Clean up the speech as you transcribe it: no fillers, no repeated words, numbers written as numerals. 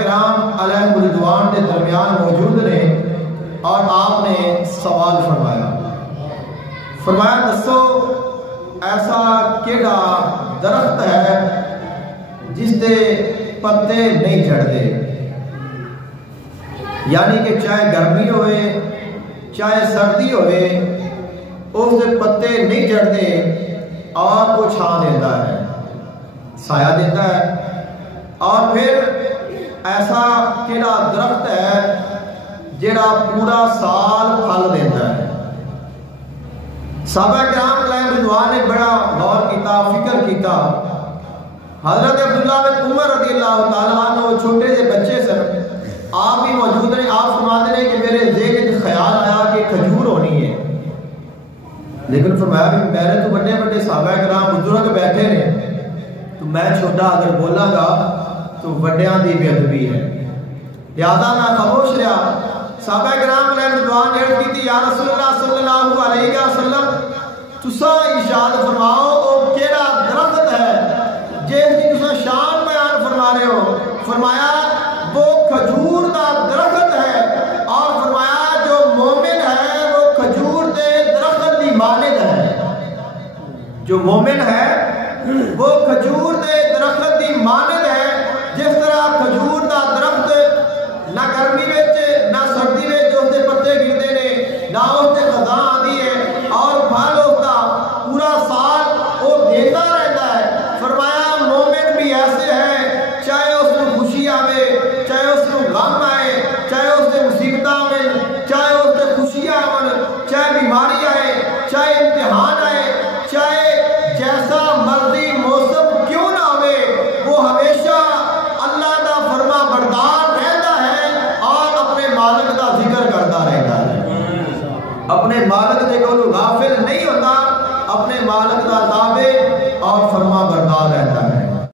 کرام علیہ رضوان کے درمیان موجود نے اور آپ نے سوال فرمایا دسو ایسا کیڑا درخت ہے جس دے پتے نہیں جھڑتے، یعنی کہ چاہے گرمی ہوئے چاہے سردی ہوئے اس دے پتے نہیں جھڑتے اور وہ چھاں دیتا ہے، سایہ دیتا ہے۔ اور پھر ایسا کیڑا درخت ہے جڑا پورا سال پھل دیتا ہے۔ صحابہ کرام علیہ رضوان نے بڑا غور کیتا، فکر کیتا۔ حضرت عبداللہ بن عمر رضی اللہ تعالیٰ عنہ چھوٹے سے بچے سن، آپ بھی موجود ہیں، آپ فرماتے ہیں کہ میرے ذہن میں خیال آیا کہ کھجور ہونی ہے، لیکن فرمایا کہ میرے تو بڑے بڑے صحابہ کرام بزرگ بیٹھے ہیں، تو میں چھوٹا اگر بولا گا تو وڈیاں دی بے ادبی ہے، لہذا میں خاموش رہا۔ صحابہ کرام علیہ رضوان نے عرض کی یا رسول اللہ صلی اللہ علیہ وسلم تسا ارشاد فرماؤ او کیڑا درخت ہے جس کی تسا شان بیان فرما رہے ہو؟ فرمایا وہ کھجور دا درخت ہے، اور فرمایا جو مومن ہے وہ کھجور دے درخت دی مانند ہے، جو مومن ہے وہ کھجور دے درخت دی مانند ہے، جس طرح کھجور دا درخت نہ گرمی وچ نہ سردی وچ اس دے پتے گرتے نے، نہ اس تے خزاں آتی ہے، اور پھل اس دا پورا سال وہ دیتا رہتا ہے۔ فرمایا مومن بھی ایسے ہے، چاہے اس کو خوشی آوے چاہے اس کو غم آئے، چاہے اس سے مصیبت آوے چاہے اس سے خوشیاں آون، چاہے بیماری آئے چاہے امتحان آئے، چاہے جیسا مرضی موسم کیوں نہ ہوئے، وہ ہمیشہ اللہ دا فرما بردار رہتا ہے اور اپنے مالک دا ذکر کرتا رہتا ہے، اپنے مالک دے کو غافل نہیں ہوتا، اپنے مالک دا تابع اور فرما بردار رہتا ہے۔